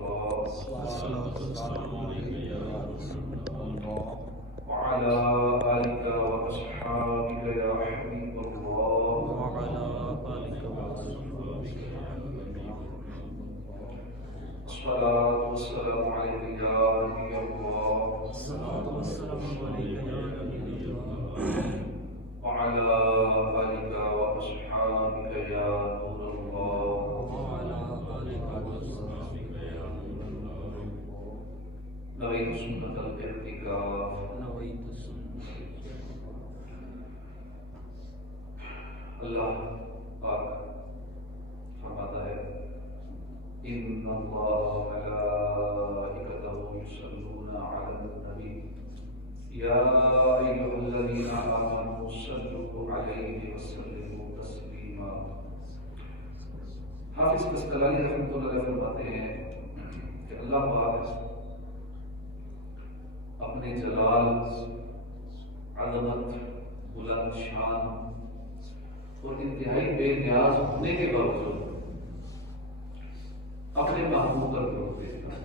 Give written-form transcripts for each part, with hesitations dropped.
الصلاة والسلام عليك يا رسول الله وعلى آلك وأصحابك يا حبيب الله وعلى آلك وأصحابك يا حبيب الله. الصلاة والسلام عليك يا نبي الله الصلاة والسلام عليك يا نبي الله وعلى آلك وأصحابك يا نور الله وعلى آلك وأصحابك يا نور الله. نويت سنة الاعتكاف نويت السنة. اللہ پاک فرماتا ہے ان اللہ ملائکتہ یصلون علی النبی یا ایھا الذین آمنوا صلوا علیہ وسلموا تسلیما. حافظ قسطلانی رحمۃ اللہ علیہ فرماتے ہیں کہ اللہ پاک اپنے جلال، عظمت، بلند شان اور انتہائی بے نیاز ہونے کے باوجود اپنے محبوب پر درود بھیجتا ہے.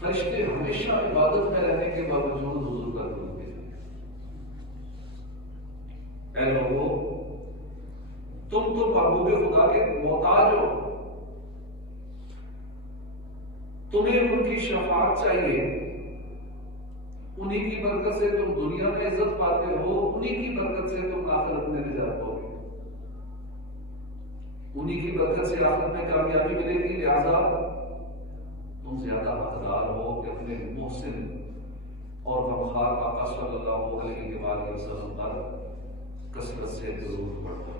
فرشتے ہمیشہ عبادت میں رہنے کے باوجود حضور پر درود بھیجتے ہیں. اے لوگو، تم تو محبوب خدا کے محتاج ہو، تمہیں ان کی شفاعت چاہیے. انہی کی برکت سے تم دنیا میں عزت پاتے ہو، انہی کی برکت سے تم آخرت میں نجات پاؤ گے، انہی کی برکت سے آخرت میں کامیابی ملے گی. لہذا تم زیادہ حقدار ہو کہ اپنے محسن اور غمخوار آقا صلی اللہ علیہ وآلہ وسلم پر کثرت سے درود پڑھو.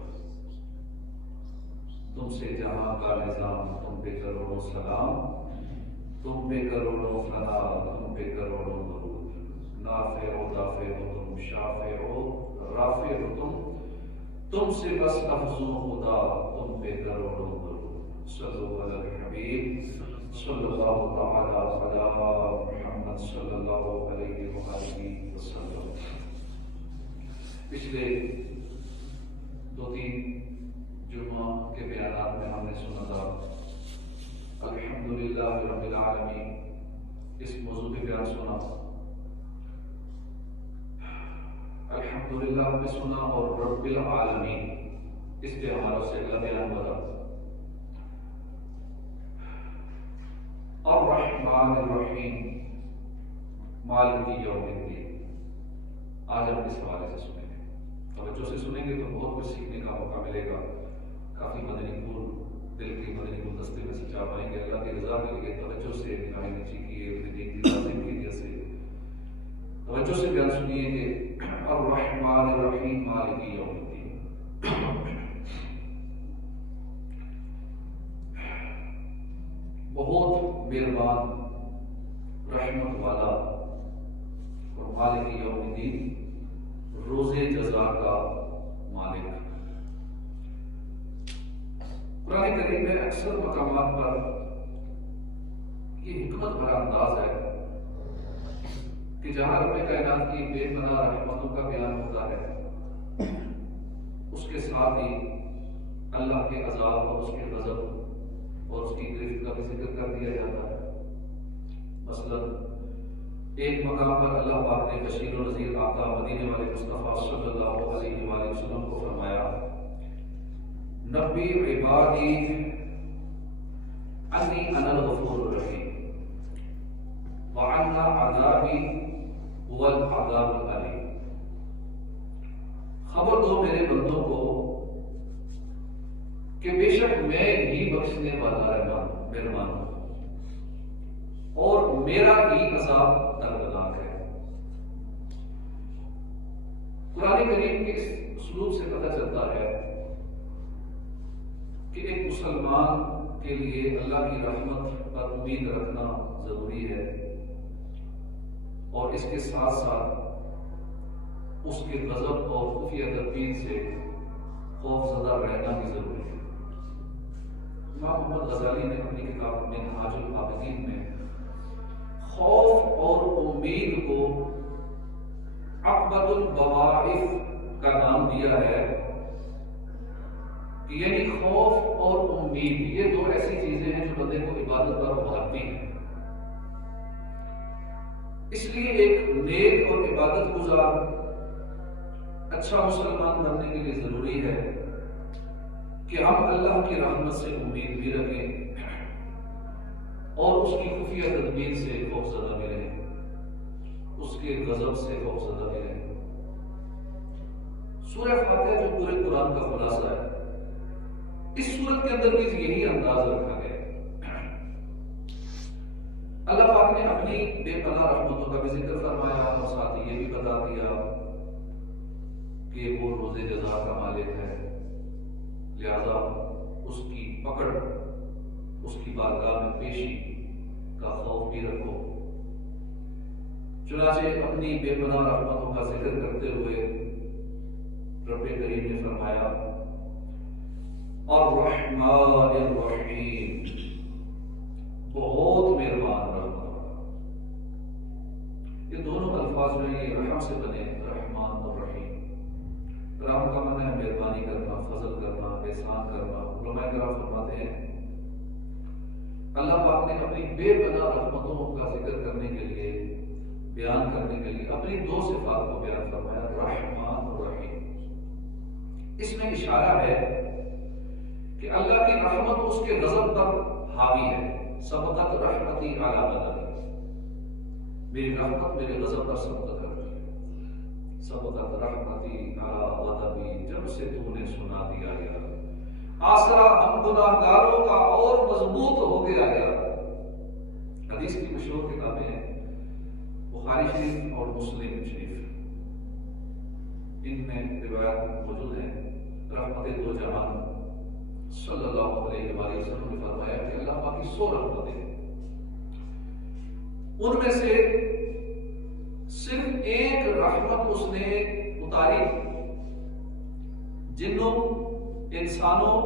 تم سے جہاں کا نظام، تم پہ کروڑوں سلام، تم پہ کروڑوں فنا، تم پہ کروڑوں درود. نافع ہو، دافع ہو تم، شافع ہو، رافع ہو تم سے بس لفظ خدا، تم پہ کروڑوں درود. صلو علی الحبیب صلی اللہ تعالی علی محمد صلی اللہ علیہ وآلہ وسلم. پچھلے 2-3 جمعہ کے بیانات میں ہم نے سنا تھا الحمدللہ رب العالمین. اس موضوع پہ بیان سنا، الحمدللہ ہم نے سنا، اور رب العالمین اس پہ ہمارا سے اگلا بیان ہوا تھا. الرحمن الرحیم مالک یوم الدین. آج ہم اس حوالے سے سنیں گے. توجہ سے سنیں گے تو بہت کچھ سیکھنے کا موقع ملے گا. کافی مدنی پھول دل کی مدنی گلدستے میں سجا پائیں گے. اللہ کی رضا کے لیے توجہ سے نگاہیں نیچی کیے، اپنے دین کی تعظیم کی نیت سے توجہ سے بیان سنیے کہ الرحمن الرحیم مالک یوم الدین. بہت مہربان، رحمت والا اور مالک یوم الدین، روز جزا کا مالک. قرآن کریم میں اکثر مقامات پر یہ حکمت بھرا انداز ہے کہ جہاں رب کائنات کی بے پناہ رحمتوں کا بیان ہوتا ہے، اس کے ساتھ ہی اللہ کے عذاب اور اس کے غضب اور اس کی گرفت کا بھی ذکر کر دیا جاتا ہے. مثلا ایک مقام پر اللہ پاک نے بشیر و نذیر آقا مدینے والے مصطفیٰ صلی اللہ علیہ وآلہ وسلم کو فرمایا نبی عبادی انی انا الغفور الرحیم وعنا عذابی هو العذاب العلیم. خبر دو میرے بندوں کو کہ بے شک میں ہی بخشنے والا مہربان ہوں اور میرا ہی عذاب دردناک ہے. قرآن کریم کے اس اسلوب سے پتہ چلتا ہے کہ ایک مسلمان کے لیے اللہ کی رحمت پر امید رکھنا ضروری ہے، اور اس کے ساتھ ساتھ اس کے غضب اور خفیہ تدبیر سے خوف زدہ رہنا بھی ضروری ہے. امام محمد غزالی نے اپنی کتاب منہاج العابدین میں خوف اور امید کو عقبۃ البواعث کا نام دیا ہے. یعنی خوف اور امید یہ دو ایسی چیزیں عبادت پر ابھارتی ہے۔ اس لیے ایک نیک اور عبادت گزار اچھا مسلمان بننے کے لیے ضروری ہے کہ ہم اللہ کی رحمت سے امید بھی رکھیں اور اس کی خفیہ تدبیر سے خوفزدہ بھی رہیں، اس کے غضب سے خوفزدہ بھی رہیں۔ سورہ فاتحہ جو پورے قرآن کا خلاصہ ہے، اس سورت کے اندر بھی یہی انداز رکھا گیا۔ اللہ پاک نے اپنی بے پناہ رحمتوں کا بھی ذکر فرمایا اور ساتھ یہ بھی بتا دیا کہ وہ روز جزا کا مالک ہے، لہذا اس کی پکڑ، اس کی بارگاہ میں پیشی کا خوف بھی رکھو۔ چنانچہ اپنی بے پناہ رحمتوں کا ذکر کرتے ہوئے رب کریم نے فرمایا الرحمن الرحیم، بہت مہربان رحمان۔ یہ دونوں الفاظ میں یہ رحم سے بنے، رحمان اور رحیم۔ رحم کا معنی ہے مہربانی کرنا، فضل کرنا، احسان کرنا۔ علماء کرام فرماتے ہیں اللہ پاک نے اپنی بے پناہ رحمتوں کا ذکر کرنے کے لیے، بیان کرنے کے لیے اپنی دو صفات کو بیان فرمایا، رحمان اور رحیم۔ اس میں اشارہ ہے کہ اللہ کی رحمت اس کے غضب پر حاوی ہے۔ سبقت رحمتی اعلیٰ بدل، میری رحمت میرے غضب پر سبقت رکھتی ہے۔ سبقت رحمتی اعلیٰ بدل، جب سے تو نے سنا دیا گیا، آسرا ہم گناہ گاروں کا اور مضبوط ہو گیا گیا۔ حدیث کی مشہور کتابیں ہیں بخاری شریف اور مسلم شریف، ان میں روایات موجود ہیں۔ رحمت دو جہان صلی اللہ علیہ وآلہ وسلم نے فرمایا کہ اللہ پاک کی 100 رحمتیں ہیں، ان میں سے صرف ایک رحمت اس نے اتاری جنوں، انسانوں،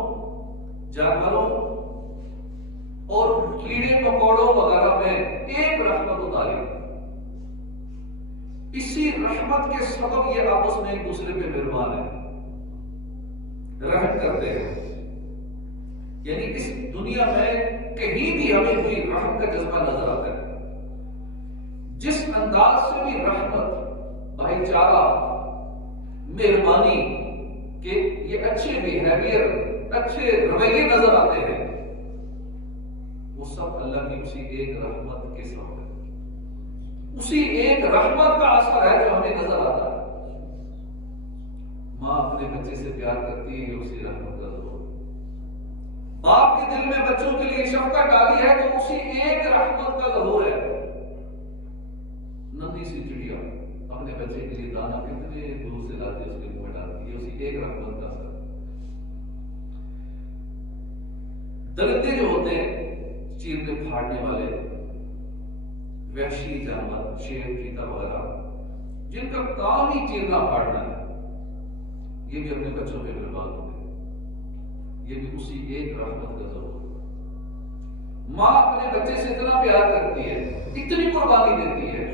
جانوروں اور کیڑے مکوڑوں وغیرہ میں ایک رحمت اتاری۔ اسی رحمت کے سبب یہ آپس میں ایک دوسرے پہ مہربان ہیں، رحم کرتے ہیں۔ یعنی اس دنیا میں کہیں بھی ہمیں کوئی رحم کا جذبہ نظر آتا ہے، جس انداز سے بھی رحمت، بھائی چارہ، مہربانی کہ یہ اچھے بیہیویئر، اچھے رویے نظر آتے ہیں، وہ سب اللہ کی اسی ایک رحمت کے سبب ہے، اسی ایک رحمت کا اثر ہے جو ہمیں نظر آتا ہے۔ ماں اپنے بچے سے پیار کرتی ہے، اسی رحمت کا ظہور۔ باپ کے دل میں بچوں کے لیے شفقت ڈالی ہے تو اسی ایک رحمت کا ظہور ہے۔ ننھی سی چڑیا اپنے بچے کے لیے دانا کتنے دور سے لاتی ہے، اس کے منہ میں ڈالتی ہے، اسی ایک رحمت کا اثر۔ درندے جو ہوتے ہیں چیرنے پھاڑنے والے وحشی جانور، شیر، چیتا وغیرہ، جن کا کام ہی چیرنا پھاڑنا ہے، یہ بھی اپنے بچوں پہ مہربان ہوتے ہیں، یہ بھی اسی ایک رحمت کا ظہور ہے۔ ماں اپنے بچے سے اتنا پیار کرتی ہے، اتنی قربانی دیتی ہے،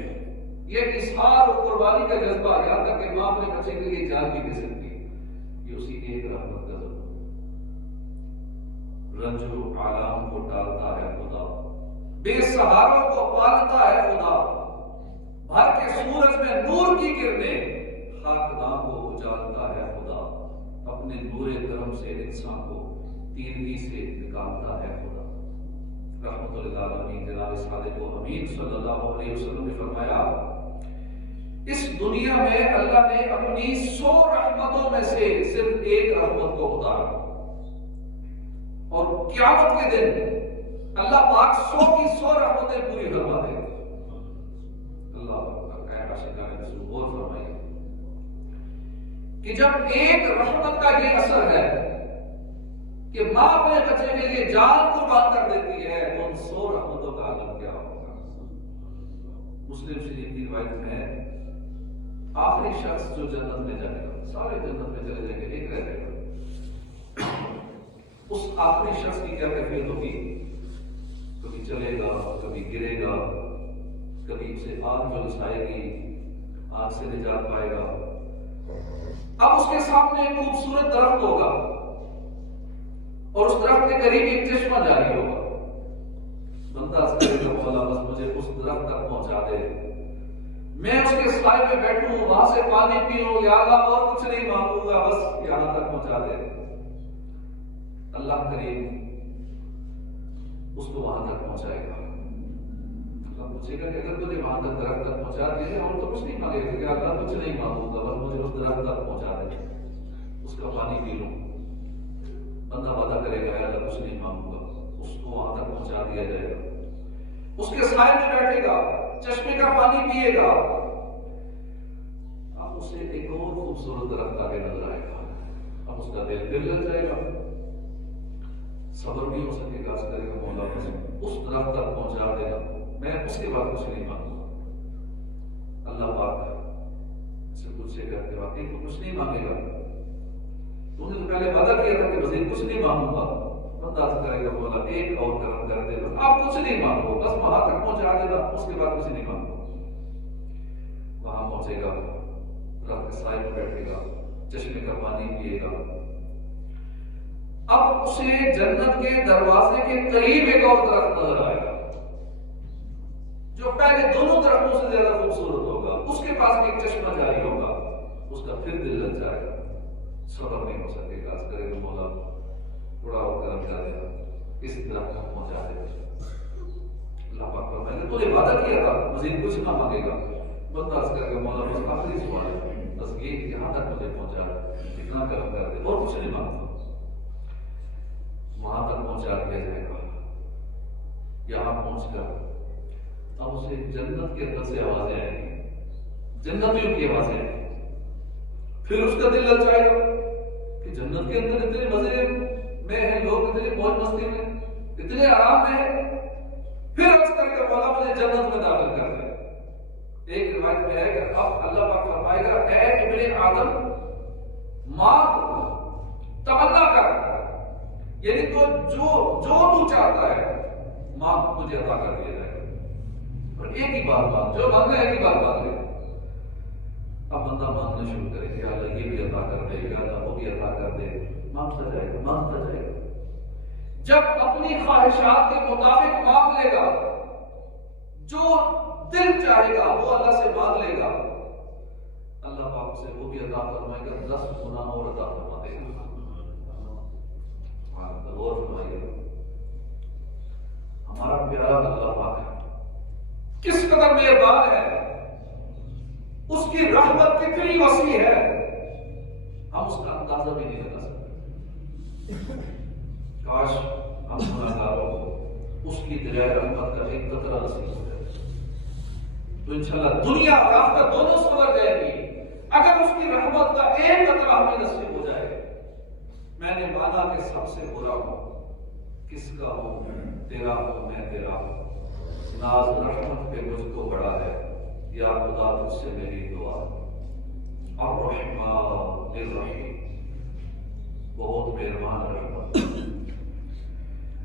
یہ اظہار اور قربانی کا جذبہ یہاں تک کہ ماں اپنے بچے کے لیے جان بھی دے سکتی ہے، یہ اسی ایک رحمت کا ظہور ہے۔ رنج و آلام کو ٹالتا ہے خدا، بے سہاروں کو پالتا ہے خدا، بھر کے سورج میں نور کی کرنیں خاکداں کو اجالتا ہے خدا، اپنے نور کرم سے انسان کو تیرگی سے نکالتا ہے خدا۔ رحمت للعالمین جناب صادق و امین صلی اللہ علیہ وسلم نے فرمایا اس دنیا میں اللہ نے اپنی 100 رحمتوں میں سے صرف ایک رحمت کو اتارا، اور قیامت کے دن اللہ پاک 100 کی 100 رحمتیں پوری فرما دے گا۔ اللہ غور فرمائیے کہ جب ایک رحمت کا یہ اثر ہے کہ ماں اپنے بچے کے لیے جان قربان کر دیتی ہے، تو ان 100 رحمتوں کا عالم کیا ہوگا۔ مسلم شریف کی روایت میں آخری شخص جو جنت میں جائے گا، سارے جنت میں چلے جائیں گے، ایک رہ جائے گا، اس آخری شخص کی کیا کیفیت ہوگی؟ کبھی چلے گا، کبھی گرے گا، کبھی اسے آگ جلسائے گی، آگ سے نجات پائے گا۔ اب اس کے سامنے ایک خوبصورت درخت ہوگا اور اس درخت کے قریب ایک چشمہ جاری ہوگا، بندہ اس کرے گا مولا بس مجھے اس درخت تک پہنچا دے، میں اس کے سائے میں بیٹھوں، وہاں سے پانی پیوں، یا اللہ اور کچھ نہیں مانگوں گا، بس یہاں تک پہنچا دے۔ اللہ کریم اس کو وہاں تک پہنچائے گا۔ اللہ پوچھے گا کہ اگر تجھے وہاں تک درخت تک پہنچا دیا اور تو کچھ نہیں مانگے گا، کہ اللہ کچھ نہیں مانگوں گا، بس مجھے اس درخت تک پہنچا دے، اس کا پانی پی لوں۔ بندہ وعدہ کرے گا اللہ کچھ نہیں مانگوں گا، اس کو وہاں تک پہنچا دیا جائے گا، اس کے سائے میں بیٹھے گا، چشمے کا پانی پیے گا، اب اسے ایک اور خوبصورت درخت آگے نظر آئے گا، اب اس کا دل لگ جائے گا، صبر بھی ہو سکے گا، اس کرے گا مولا اس درخت تک پہنچا دے گا، میں اس کے بعد کچھ نہیں مانگوں گا۔ اللہ پاک سے پوچھے گا کہ واقعی تو کچھ نہیں مانگے گا، تو نے تو پہلے وعدہ کیا تھا کہ مزید کچھ نہیں مانگوں گا۔ بندہ عرض کرے گا مولا ایک اور کرم کر دے، بس آپ کچھ نہیں مانگو، بس وہاں تک پہنچا دے گا، اس کے بعد کچھ نہیں مانگو۔ وہاں پہنچے گا، درخت کے سائے میں بیٹھے گا، چشمے کا پانی پیے گا، اب اسے جنت کے دروازے کے قریب ایک اور درخت نظر آئے گا جو پہلے دونوں درختوں سے زیادہ خوبصورت ہوگا، اس کے پاس بھی ایک چشمہ جاری ہوگا، اس کا پھر دل لگ جائے گا، صبر نہیں ہو سکے گا، اس کرے گا مولا تھوڑا اور کرم کر دے گا، اس درخت تک پہنچا دے گا۔ اللہ پاک فرمائے گا تو نے وعدہ کیا تھا مزید کچھ نہ مانگے گا، بندہ عرض کرے گا مولا بس آخری سوال ہے، بس یہ یہاں تک مجھے پہنچا دے، اتنا کرم کر دے، اور کچھ نہیں مانگتا۔ وہاں تک پہنچا دیا جائے گا، یہاں پہنچ کر اب اسے جنت کے اندر سے آوازیں آئیں گی، جنتیوں کی آوازیں آئیں گی، پھر اس کا دل لگ جائے گا کہ جنت کے اندر اتنے مزے میں ہیں لوگ، اتنے موج مستی میں، اتنے آرام میں ہیں، پھر عرض کر کے مولا مجھے جنت میں داخل کر دے۔ ایک روایت میں ہے کہ اب اللہ پاک فرمائے گا اے ابن آدم مانگ، تمنا کر، یعنی تو جو چاہتا ہے مانگ، تجھے عطا کر دیا جائے گا، اور ایک ہی بات مانگ، جو مانگنا ہے ایک ہی بات مانگ لے۔ اب بندہ مانگنا شروع کرے کہ اللہ یہ بھی عطا کر دے گا، اللہ وہ بھی عطا کر دے، مانگتا جائے گا، مانگتا جائے گا، جب اپنی خواہشات کے مطابق مانگ لے گا، جو دل چاہے گا وہ اللہ سے مانگ لے گا، اللہ پاک سے وہ بھی عطا فرمائے گا، 10 گنا اور عطا فرما دے گا۔ غور فرمائیے ہمارا پیارا اللہ پاک ہے کس قدر مہربان ہے، اس کی رحمت کتنی وسیع ہے، ہم اس کا اندازہ بھی نہیں لگا سکتے۔ کاش ہم گناہگاروں کو اس کی دریائے رحمت کا ایک قطرہ نصیب ہو جائے تو انشاءاللہ دنیا اور آخرت دونوں سنور جائے گی۔ اگر اس کی رحمت کا ایک قطرہ ہمیں نصیب ہو جائے، میں نے مانا کہ سب سے برا ہوں، کس کا ہوں، تیرا ہوں، میں تیرا ہوں، ناز رحمت پہ مجھ کو بڑا ہے، یا خدا تجھ سے میری دعا، الرحمن الرحیم، بہت مہربان رحمت۔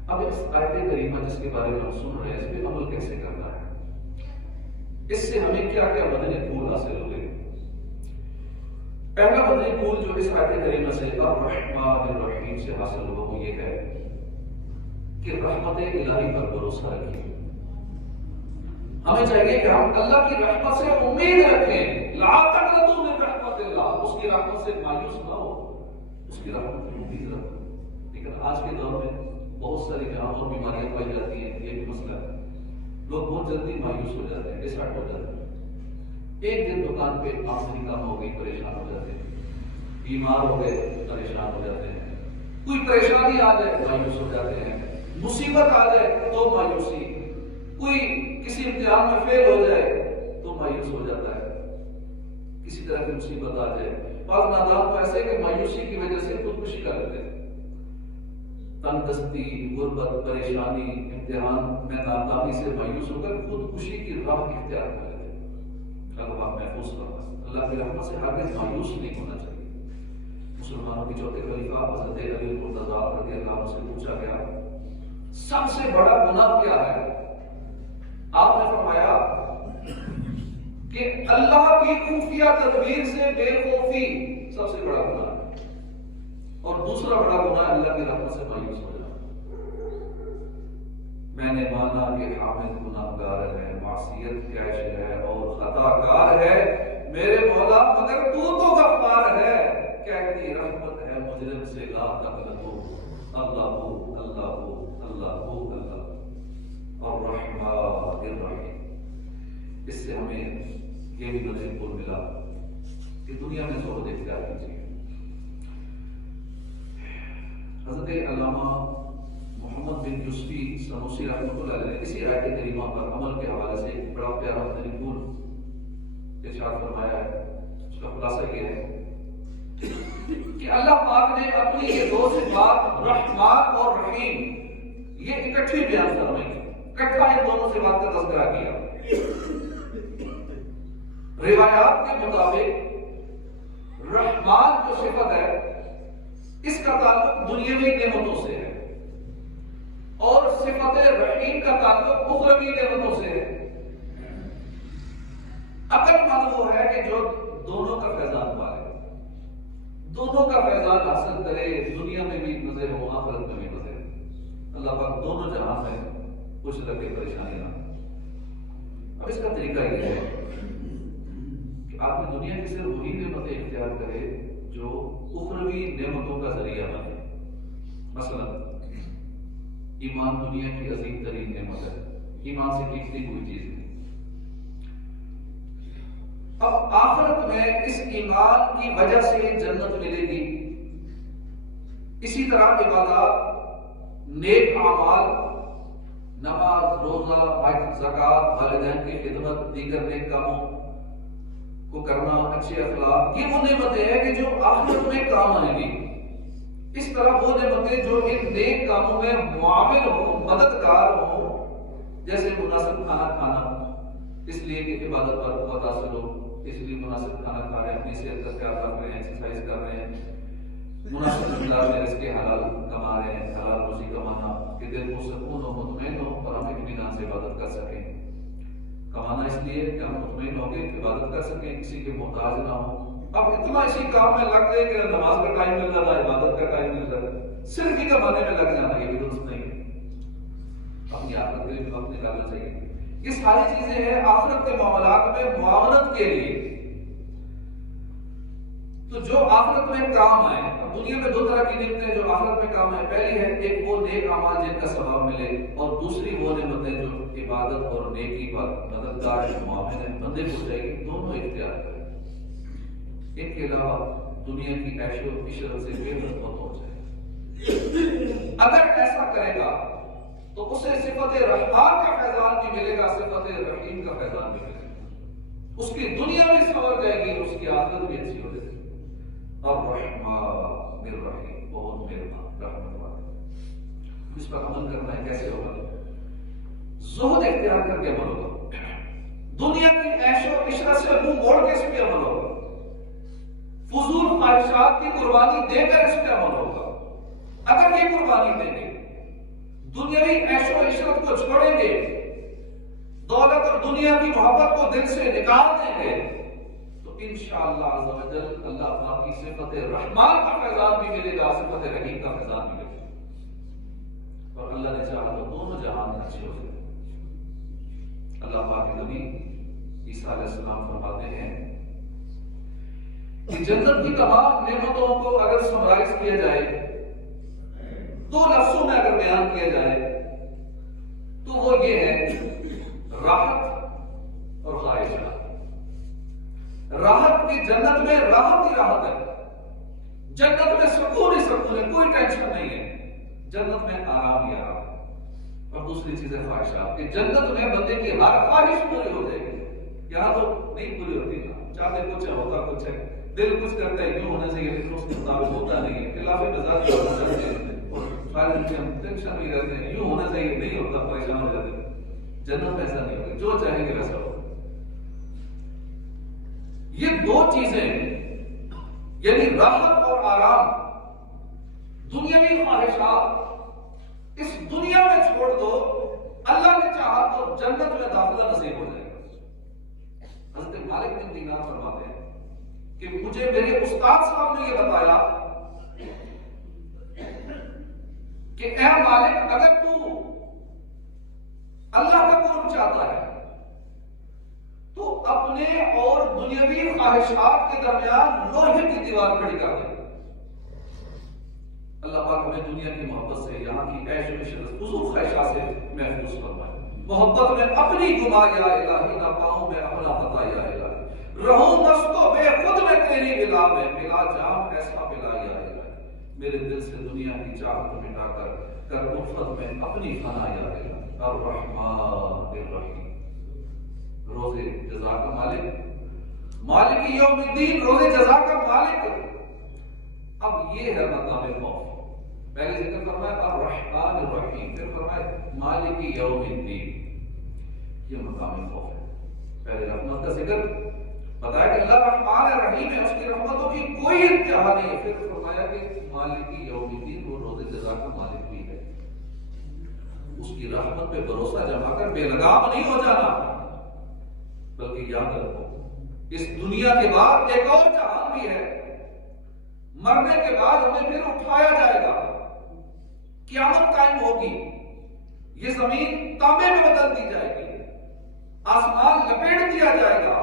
اب اس آیت کریمہ جس کے بارے میں ہم سن رہے ہیں، اس پہ عمل کیسے کرنا ہے، اس سے ہمیں کیا کیا مدنی پھول حاصل ہوئے۔ پہلا مدنی پھول جو اس آیت کریمہ سے الرحمن الرحیم سے حاصل ہوا وہ یہ ہے کہ رحمت الہی پر بھروسہ رکھیں۔ ہمیں چاہیے کہ ہم اللہ کی رحمت سے امید رکھیں، لا تقنطوا من رحمت اللہ، اس کی رحمت سے مایوس نہ ہو، اس کی رحمت سے امید رکھو۔ لیکن آج کے دور میں بہت ساری جہاں اور بیماریاں پائی جاتی ہیں، یہ بھی مسئلہ ہے، لوگ بہت جلدی مایوس ہو جاتے ہیں، ڈسہارٹ ہو جاتے ہیں، ایک دن دکان پہ آمدنی کم ہو گئی پریشان ہو جاتے ہیں، بیمار ہو گئے پریشان ہو جاتے ہیں، کوئی پریشانی آ جائے مایوس ہو جاتے ہیں، مصیبت آ جائے تو مایوسی، کوئی کسی امتحان میں فیل ہو جائے تو مایوس ہو جاتا ہے، کسی طرح کی مصیبت آ جائے، بعض نادان تو ایسے کہ مایوسی کی وجہ سے خودکشی کر لیتے ہیں، تنگ دستی، غربت، پریشانی، امتحان میں ناکامی سے مایوس ہو کر خودکشی کی راہ اختیار کر لیتے ہیں۔ اللہ پاک محفوظ کرنا، اللہ کی رحمت سے ہرگز مایوس نہیں ہونا چاہیے۔ مسلمانوں کے چوتھے خلیفہ حضرت علی المرتضیٰ رضی اللہ عنہ سے پوچھا گیا سب سے بڑا گناہ کیا ہے؟ آپ نے فرمایا کہ اللہ کی خفیہ تدبیر سے بے خوفی سب سے بڑا گناہ ہے، اور دوسرا بڑا گناہ اللہ کی رحمت سے مایوس ہو جانا۔ میں نے مانا کہ حامد گناہگار ہے، معصیت کیش ہے اور خطا کار ہے، میرے مولا مگر تو غفار ہے، کہتی رحمت ہے مجرم سے لا تقنطو، اللہ ہو اللہ ہو اللہ ہو اللہ اور رحمان الرحیم۔ اس سے ہمیں یہ بھی نصیب کو ملا کہ دنیا میں زہد اختیار کیجیے۔ حضرت علامہ محمد بن یوسفی سنوسی رحمۃ اللہ علیہ نے اسی آیت کریمہ پر عمل کے حوالے سے ایک بڑا پیارا نقول ارشاد فرمایا ہے۔ اس کا خلاصہ یہ ہے کہ اللہ پاک نے اپنی یہ دو صفات رحمان اور رحیم یہ اکٹھی بیان فرمائی، اکٹھا ان دونوں صفات کا تذکرہ کیا۔ روایات کے مطابق رحمان جو صفت ہے اس کا تعلق دنیاوی نعمتوں سے ہے اور صفت رحیم کا تعلق اخروی نعمتوں سے ہے۔ عقل مند وہ ہے کہ جو دونوں کا فیضان پائے، دونوں کا فیضان حاصل کرے، دنیا میں بھی مزے ہو آخرت میں بھی مزے۔ اللہ پاک دونوں جہاں میں کچھ لگے پریشانی نہ۔ اب اس کا طریقہ یہ ہے کہ آپ نے دنیا کی صرف وہی نعمتیں اختیار کرے جو اخروی نعمتوں کا ذریعہ بنے۔ مثلا ایمان دنیا کی عظیم ترین نعمت ہے، ایمان سے ٹکتی کوئی چیز نہیں۔ اب آخرت میں اس ایمان کی وجہ سے جنت ملے گی۔ اسی طرح عبادات، نیک اعمال، نماز، روزہ، حج، زکوٰۃ، والدین کی خدمت، دیگر نیک کاموں کو کرنا، اچھے اخلاق، یہ وہ نعمتیں ہیں کہ جو آخرت میں کام آئیں گی۔ اس طرح وہ نعمتیں جو ان نیک کاموں میں معاون ہوں، مددگار ہوں، جیسے مناسب کھانا کھانا، اس لیے کہ عبادت پر قوت حاصل ہو، اس لیے مناسب کھانا کھا رہے ہیں، اپنی صحت کا خیال رکھ رہے ہیں، ایکسرسائز کر رہے ہیں، مناسب مقدار میں رزق حلال کما رہے ہیں، حلال روزی کمانا کہ دل کو سکون ہو، مطمئن ہو اور ہم اطمینان سے عبادت کر سکیں۔ کمانا اس لیے کہ ہم مطمئن ہو کے عبادت کر سکیں، کسی کے محتاج نہ ہوں۔ اب اتنا اسی کام میں لگ گئے کہ نماز کا ٹائم مل رہا ہے، عبادت کا ٹائم مل رہا ہے، صرف ہی کمانے میں لگ جانا، یہ بھی درست نہیں ہے۔ اپنی آخرت کے لیے وقت نکالنا چاہیے۔ یہ ساری چیزیں ہیں آخرت کے معاملات میں معاونت کے لیے، تو جو آخرت میں کام آئے۔ اب دنیا میں دو طرح کی نعمتیں جو آخرت میں کام آئے، پہلی ہے ایک وہ نیک اعمال جن کا ثواب ملے، اور دوسری وہ نعمتیں جو عبادت اور نیکی پر مددگار معاون ہے، بندے کو چاہیے دونوں اختیار کریں۔ ان کے علاوہ دنیا کی عیش و عشرت سے بے بس بہت ہو جائے۔ اگر ایسا کرے گا تو اسے صفت رحمان کا فیضان بھی ملے گا، صفت رحیم کا فیضان بھی ملے گا۔ اس کی دنیا بھی سنور جائے گی، اس کی آخرت بھی اچھی ہو جائے گی۔ اور رحمان الرحیم، بہت مہربان رحمت والا۔ اس پر عمل کرنا ہے، کیسے ہوگا؟ زہد اختیار کر کے عمل ہوگا، دنیا کی عیش و عشرت سے منہ موڑ کے اس پہ عمل ہوگا، فضول خواہشات کی قربانی دے کر اس پہ عمل ہوگا۔ اگر یہ قربانی دیں گے، دنیاوی عیش و عشرت کو چھوڑیں گے، دولت اور دنیا کی محبت کو دل سے نکال دیں گے، تو انشاءاللہ عز و جل اللہ پاک کی صفت رحمان کا فیضان بھی ملے گا، صفت رحیم کا فیضان بھی ملے گا، اور اللہ نے چاہا تو دونوں جہان اچھے ہو جائیں۔ اللہ پاک کے نبی عیسیٰ علیہ السلام فرماتے ہیں کہ جنت کی تمام نعمتوں کو اگر سمرائز کیا جائے، دو لفظوں میں اگر بیان کیا جائے تو وہ یہ ہے راحت اور خواہشات۔ راحت کی جنت میں راحت ہی راحت ہے، جنت میں سکون ہی سکون ہے، کوئی ٹینشن نہیں ہے، جنت میں آرام ہی آرام ہے۔ اور دوسری چیز ہے خواہشات، کہ جنت میں بندے کی ہر خواہش پوری ہو جائے گی۔ یہاں تو نہیں پوری ہوتی، چاہتے کچھ ہے ہوتا کچھ ہے، دل کچھ کرتا ہے یوں ہونا چاہیے لیکن اس کے مطابق ہوتا نہیں ہے، خلاف مزاج ہونا چاہتے ہیں اور سارے دن ہم ٹینشن میں رہتے ہیں، یوں ہونا چاہیے نہیں ہوتا، پریشان ہو جاتے ہیں۔ جنت میں ایسا نہیں ہوگا، جو چاہیں گے ویسا ہوگا۔ یہ دو چیزیں یعنی راحت اور آرام، دنیاوی خواہشات اس دنیا میں چھوڑ دو، اللہ نے چاہا تو جنت میں داخلہ نصیب ہو جائے گا۔ حضرت مالک بن دینار فرماتے ہیں کہ مجھے میرے استاد صاحب نے یہ بتایا کہ اے مالک، اگر تو اللہ کا قرب چاہتا ہے تو اپنے اور دنیاوی خواہشات کے درمیان لوہے کی دیوار کھڑی کر دے. اللہ پاک ہمیں دنیا کی محبت سے، یہاں کی عیش و عشرت، فضول خواہشات سے محفوظ فرمائے. محبت میں اپنی گما یا الہی، نہ پاؤں میں اپنا خطا یا الہی. رہوں مست و بے خود میں تیری غلا میں، پلا جام ایسا پلا یا الہی. میرے دل سے دنیا کی چاہت کو مٹا کر الفت میں اپنی فنا یا الہی. الرحمن الرحیم، روزے جزا کا مالک، مالک یوم الدین، روزے جزا کا مالک. اب یہ ہے مقام خوف. پہلے ذکر فرمایا الرحمن الرحیم، پھر فرمایا مالک یوم الدین. یہ مقام خوف ہے. پہلے رحمت کا ذکر بتایا کہ اللہ رحمان ہے، رحیم ہے، اس کی رحمتوں کی کوئی انتہا نہیں ہے. پھر فرمایا کہ مالک یوم الدین، وہ روزے جزا کا مالک بھی ہے. اس کی رحمت پہ بھروسہ جما کر بے لگام نہیں ہو جانا، بلکہ یاد رکھو اس دنیا کے بعد ایک اور جہان بھی ہے. مرنے کے بعد ہمیں پھر اٹھایا جائے گا، قیامت قائم ہوگی، یہ زمین تانبے میں بدل دی جائے گی، آسمان لپیٹ دیا جائے گا،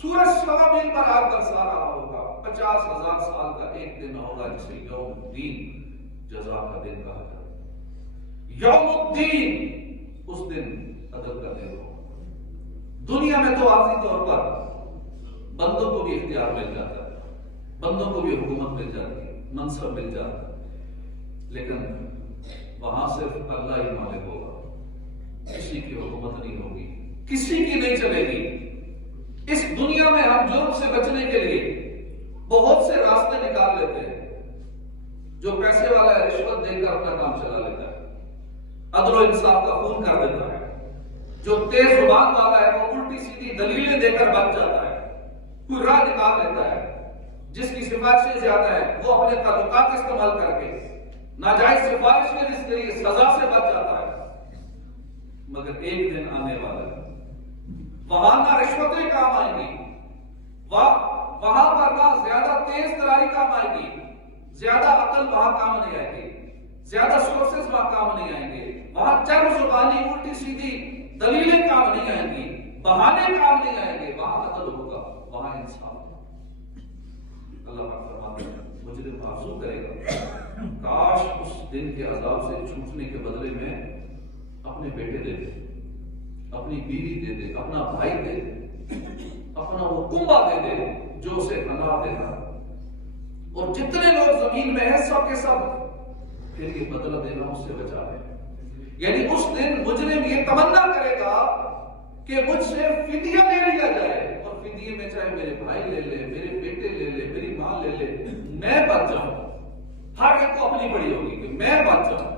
سورج 100 میل پر آگ برسا رہا ہوگا، 50,000 سال کا ایک دن ہوگا جسے یوم الدین، جزا کا دن کہا جاتا ہے. یوم الدین، اس دن عدل کا دن ہوگا. دنیا میں تو عارضی طور پر بندوں کو بھی اختیار مل جاتا ہے، بندوں کو بھی حکومت مل جاتی ہے، منصب مل جاتا ہے، لیکن وہاں صرف اللہ ہی مالک ہوگا. کسی کی حکومت نہیں ہوگی، کسی کی نہیں چلے گی. اس دنیا میں ہم جرم سے بچنے کے لیے بہت سے راستے نکال لیتے ہیں. جو پیسے والا ہے رشوت دے کر اپنا کام چلا لیتا ہے، عدل و انصاف کا خون کر دیتا ہے. جو تیز زبان والا ہے وہ الٹی سیدھی دلیلیں دے کر بچ جاتا ہے، کوئی راہ نکال لیتا ہے. جس کی سفارشیں زیادہ ہیں وہ اپنے تعلقات استعمال کر کے ناجائز سفارش کے ذریعے سزا سے بچ جاتا ہے. مگر ایک دن آنے والا ہے وہاں نہ رشوتیں کام آئیں گی، وہاں پر نہ زیادہ تیز تراری کام آئے گی، زیادہ عقل وہاں کام نہیں آئے گی، زیادہ سورسز وہاں کام نہیں آئیں گے. وہاں چرب زبانی الٹی سیدھی دلیلیں کام نہیں آئیں گی، بہانے کام نہیں آئیں گے. وہاں عدل ہوگا، وہاں انصاف ہوگا. اللہ پاک فرماتے ہیں مجرم آرزو کرے گا کاش اس دن کے عذاب سے چھوٹنے کے بدلے میں اپنے بیٹے دے دے، اپنی بیوی دے دے، اپنا بھائی دے دے، اپنا وہ کنبا دے دے جو اسے انا دینا. اور جتنے لوگ زمین میں ہیں سب کے سب پھر یہ بدلہ دینا اس سے بچا لے. یعنی اس دن مجرم یہ تمنا کرے گا کہ مجھ سے فدیہ لے لیا جائے، اور فدیے میں چاہے میرے بھائی لے لے، میرے بیٹے لے لے، میری ماں لے لے، میں بچ جاؤں. ہر ایک کو اپنی بڑی ہوگی کہ میں بچ جاؤں.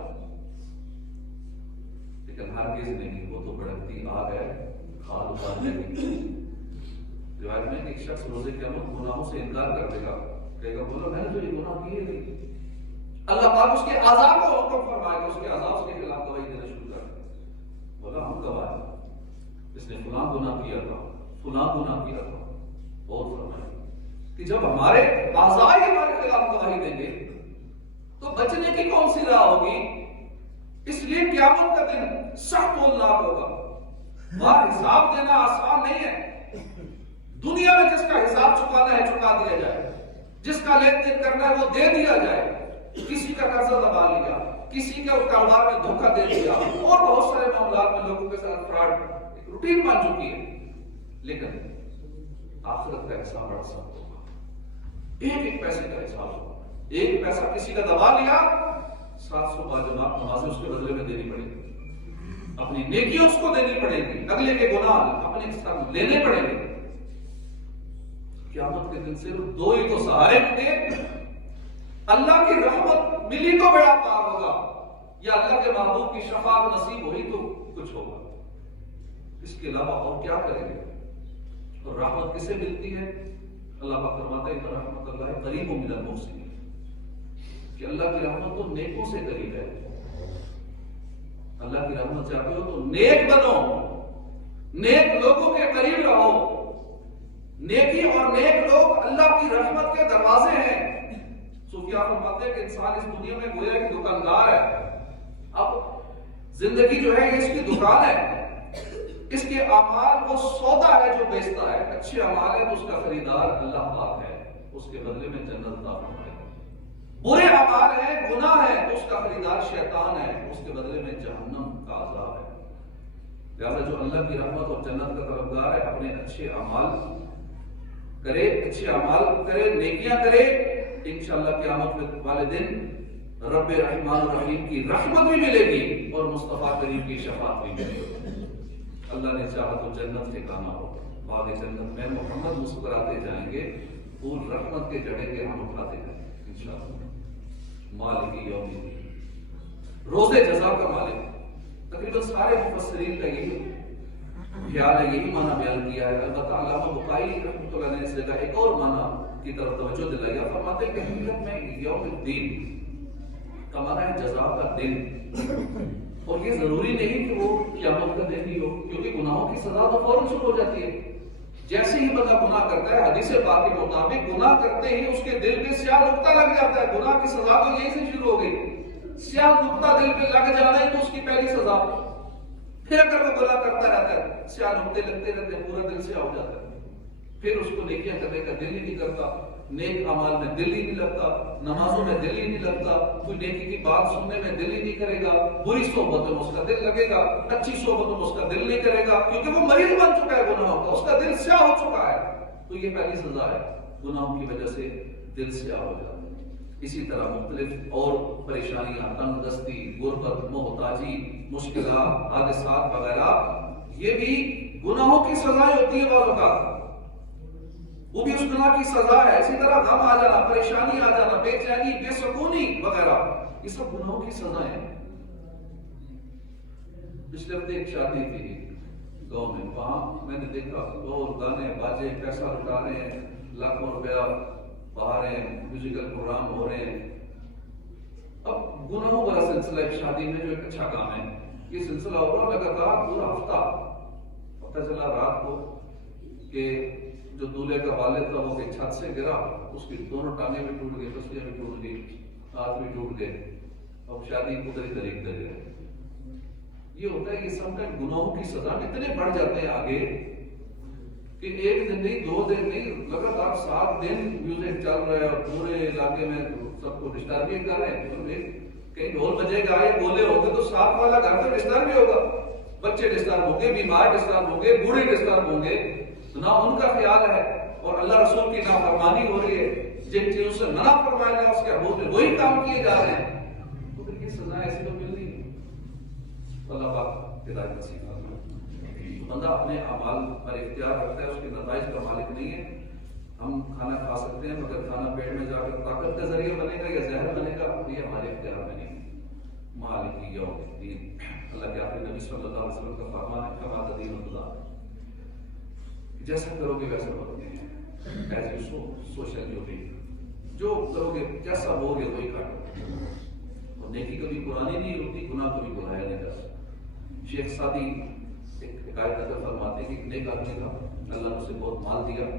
لیکن ہرگز نہیں، وہ تو بھڑکتی آگ ہے، کھال اتار دے گی. روایت میں ایک شخص روزے قیامت گناہوں سے انکار کر دے گا، کہے گا بولا میں نے تو یہ گناہ کیے نہیں. اللہ پاک اس کے عذاب کو حکم فرمائے گا، اس کے عذاب کے خلاف گواہی دینا شروع کر دے. بولا ہم گواہ ہیں، اس نے فلاں گناہ کیا تھا، فلاں گناہ کیا تھا. اور فرمایا کہ جب ہمارے اعضاء ہمارے خلاف گواہی دیں گے تو بچنے کی کون سی راہ ہوگی؟ اس لیے قیامت کا دن سخت ہولناک ہوگا. وہاں حساب دینا آسان نہیں ہے. دنیا میں جس کا حساب چکانا ہے چکا دیا جائے، جس کا لین دین کرنا ہے وہ دے دیا جائے. کسی کا قرضہ دبا لیا، کسی کے کاروبار میں دھوکہ دے دیا، اور بہت سارے معاملات میں لوگوں کے ساتھ فراڈ ایک روٹین بن چکی ہے. لیکن آخرت کا حساب بڑا سخت ہوگا. ایک ایک پیسے کا حساب ہوگا. ایک پیسہ کسی کا دبا لیا، 700 باجماعت نمازیں اس کے بدلے میں دینی پڑے گی، اپنی نیکیوں اس کو دینی پڑے گی، اگلے کے گناہ اپنے ساتھ لینے پڑیں گے. قیامت کے دن صرف دو ہی تو سہارے ہوں گے. اللہ کی رحمت ملی تو بڑا پار ہوگا، یا اللہ کے محبوب کی شفاعت نصیب ہوئی تو کچھ ہوگا. اس کے علاوہ اور کیا کریں گے؟ اور رحمت کسے ملتی ہے؟ اللہ پاک فرماتا ہے رحمت اللہ قریب من المحسنین، کہ اللہ کی رحمت تو نیکوں سے قریب ہے. اللہ کی رحمت چاہتے ہو تو نیک بنو، نیک لوگوں کے قریب رہو. نیکی اور نیک لوگ اللہ کی رحمت کے دروازے ہیں. صوفیاء فرماتے ہیں کہ انسان اس دنیا میں گویا کہ دکاندار ہے. اب زندگی جو ہے یہ اس کی دکان ہے. اس کے اعمال وہ سودا ہے جو بیچتا ہے. اچھے اعمال ہے تو اس کا خریدار اللہ پاک ہے، اس کے بدلے میں جنت عطا فرمائے گا. برے اعمال ہے، گناہ ہے تو اس کا خریدار شیطان ہے، اس کے بدلے میں جہنم کا عذاب ہے. لہذا جو اللہ کی رحمت اور جنت کا طلبگار ہے اپنے اچھے اعمال کرے، نیکیاں کرے. انشاءاللہ قیامت والے دن رب رحمان الرحیم کی رحمت بھی ملے گی اور مصطفیٰ کریم کی شفاعت بھی ملے گی. اللہ نے چاہا تو جنت ٹھکانا ہوگا. باغ جنت میں محمد مسکراتے جائیں گے، پھول رحمت کے جڑیں گے، ہم اٹھاتے جائیں گے انشاءاللہ. مالک یوم الدین، روز جزا کا مالک. تقریباً سارے مفسرین کا یہی خیال ہے، یہی معنی بیان کیا ہے. البتہ علامہ بخاری رحمۃ اللہ نے اس جگہ ایک اور معنی کی طرف توجہ دلائی. فرماتے ہیں کہ حقیقت میں یوم الدین کا معنی ہے جزا کا دن. اور یہ ضروری نہیں کہ وہ قیامت کا دن ہی ہو، کیونکہ گناہوں کی سزا تو فوراً شروع ہو جاتی ہے. جیسے ہی بندہ گناہ کرتا ہے، حدیث پاک کے مطابق گناہ کرتے ہی اس کے دل پہ سیاہ نقطہ لگ جاتا ہے. گناہ کی سزا تو یہی سے شروع ہو گئی. سیاہ نقطہ دل پہ لگ جانا ہے تو اس کی پہلی سزا. پھر اگر وہ گناہ کرتا رہتا ہے، سیاہ نقطے لگتے رہتے ہیں، پورا دل سیاہ ہو جاتا ہے. پھر اس کو نیکیاں کرنے کا دل ہی نہیں کرتا، نیک اعمال میں دل ہی نہیں لگتا، نمازوں میں دل ہی نہیں لگتا، کوئی نیکی کی بات سننے میں دل ہی نہیں کرے گا. بری صحبتوں میں اس کا دل لگے گا، اچھی صحبتوں میں اس کا دل نہیں کرے گا، کیونکہ وہ مریض بن چکا ہے گناہوں کا، اس کا دل سیاہ ہو چکا ہے. تو یہ پہلی سزا ہے، گناہوں کی وجہ سے دل سیاہ ہو جاتا ہے. اسی طرح مختلف اور پریشانیاں، تنگ دستی، غربت، محتاجی، مشکلات، حادثات وغیرہ، یہ بھی گناہوں کی سزائیں ہوتی ہیں. بعض اوقات وہ بھی اس گناہ کی سزا ہے. اسی طرح غم آ جانا، پریشانی آ جانا، بے چینی، بے سکونی وغیرہ، یہ سب گناہوں کی سزائیں ہیں. پچھلے ہفتے ایک شادی تھی گاؤں میں، وہاں میں نے دیکھا لوگ گانے باجے پیسہ لٹا رہے ہیں، لاکھوں روپیہ باہر ہیں، میوزیکل پروگرام ہو رہے ہیں. اب گناہوں والا سلسلہ ایک شادی میں جو ایک اچھا کام ہے، یہ سلسلہ ہو رہا لگاتار پورا ہفتہ. پتہ چلا رات کو کہ جو دولہے کا والد تھا وہ کہ چھت سے گرا، اس کی دونوں ٹانگیں بھی ٹوٹ گئی، تسلیاں بھی ٹوٹ گئی، ہاتھ بھی ٹوٹ گئے. اب شادی قدرتی طریقے سے گئے. یہ ہوتا ہے کہ سم ٹائم گناہوں کی سزا اتنے بڑھ جاتے ہیں آگے کہ ایک دن نہیں، 2 دن نہیں، لگاتار 7 دن میوزک چل رہا ہے اور پورے علاقے میں سب کو ڈسٹرب بھی کر رہے ہیں. کہیں ڈھول بجے گا، یہ بولے ہوتے تو ساتھ والا گھر تو ڈسٹرب بھی ہوگا. بچے ڈسٹرب ہوں گے، بیمار ڈسٹرب ہوں گے، بوڑھے ڈسٹرب ہوں گے. نہ ان کا خیال ہے اور اللہ رسول کی نافرمانی ہو رہی ہے. جن چیزوں سے منع فرمایا گیا اس کے حکم میں وہی کام کیے جا رہے ہیں. تو پھر یہ سزا ایسی تو مل رہی ہے. اللہ پاک ہدایت نصیب فرمائے. بندہ اپنے اعمال پر اختیار رکھتا ہے، اس کے نتائج کا مالک نہیں ہے. ہم کھانا کھا سکتے ہیں مگر کھانا پیٹ میں جا کر طاقت کا ذریعہ بنے گا یا زہر بنے گا، یہ ہمارے اختیار میں نہیں. مالک یوم الدین، اللہ کے آخری نبی صلی اللہ علیہ وسلم کا فرمان ہے، کما تدین تدان، جیسا کرو گے ویسا بنو گے. ایز یو سوشل جو کرو گے، جیسا بو گے وہی کاٹو. اور نیکی کبھی پرانی نہیں ہوتی، گناہ کبھی بلایا نہیں جاتا. شیخ سعدی ایک حکایت نقل فرماتے ہیں کہ ایک نیک آدمی تھا، اللہ نے اسے بہت مال دیا.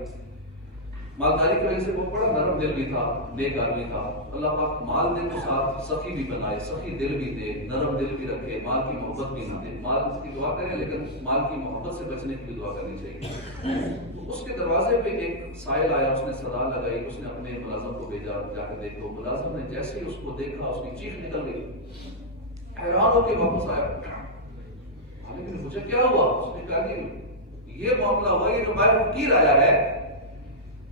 مالداری کی وجہ سے وہ بڑا نرم دل بھی تھا، نیک آدمی تھا. اللہ پاک مال دے تو ساتھ سخی بھی بنائے، سخی دل بھی دے، نرم دل بھی رکھے، مال کی محبت بھی نہ دے. مال کی دعا کریں لیکن مال کی محبت سے بچنے کی دعا کرنی چاہیے. اس کے دروازے پہ ایک سائل آیا، اس نے صدا لگائی، اس نے اپنے ملازم کو بھیجا جا کے دیکھو. ملازم نے جیسے ہی اس کو دیکھا اس کی چیخ نکل گئی، حیران ہو کے واپس آیا. لیکن مجھے کیا ہوا؟ اس نے کہا کہ یہ معاملہ ہوا، یہ جو باہر فقیر آیا ہے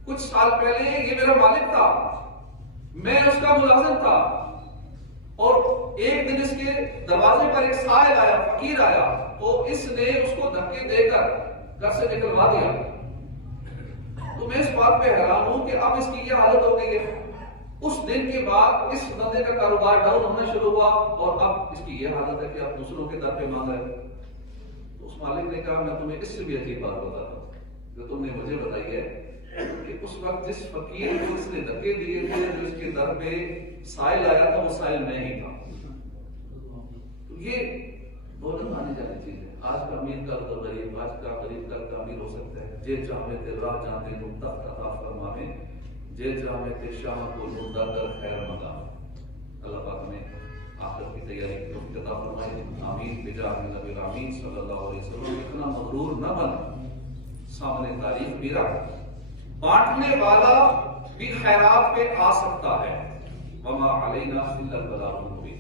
کچھ سال پہلے یہ میرا مالک تھا، میں اس کا ملازم تھا، اور ایک دن اس کے دروازے پر ایک سائل آیا، فقیر آیا، تو اس نے اس کو دھکے دے کر گھر سے نکلوا دیا. تو میں اس بات پہ حیران ہوں کہ اب اس کی یہ حالت ہو گئی ہے. اس دن کے بعد اس بندے کا کاروبار ڈاؤن ہونا شروع ہوا اور اب اس کی یہ حالت ہے کہ اب دوسروں کے در پہ مانگ رہے. تو اس مالک نے کہا میں تمہیں اس سے بھی عجیب بات بتاتا ہوں جو تم نے مجھے بتائی ہے کہ اس وقت جس فقیر کو اس نے دھکے دیے تھے، جو اس کے در پہ سائل آیا تھا، وہ سائل میں ہی تھا. تو یہ دولت آنے جانے چیز ہے. آج کا امیر کل کا غریب، آج کا غریب کل کا امیر ہو سکتا ہے. جے چاہے تے راہ جانتے تم تخت عطا فرماوے، جے چاہے تے شاہ کو مردہ در خیر مقام. اللہ پاک ہمیں آخرت کی تیاری کی توفیق عطا فرمائے. آمین بجاہ نبی الامین صلی اللہ علیہ وسلم. اتنا مغرور نہ بن، سامنے تاریخ بھی رکھ، بانٹنے والا بھی خیرات پہ آ سکتا ہے. وما علینا الا البلاغ المبین.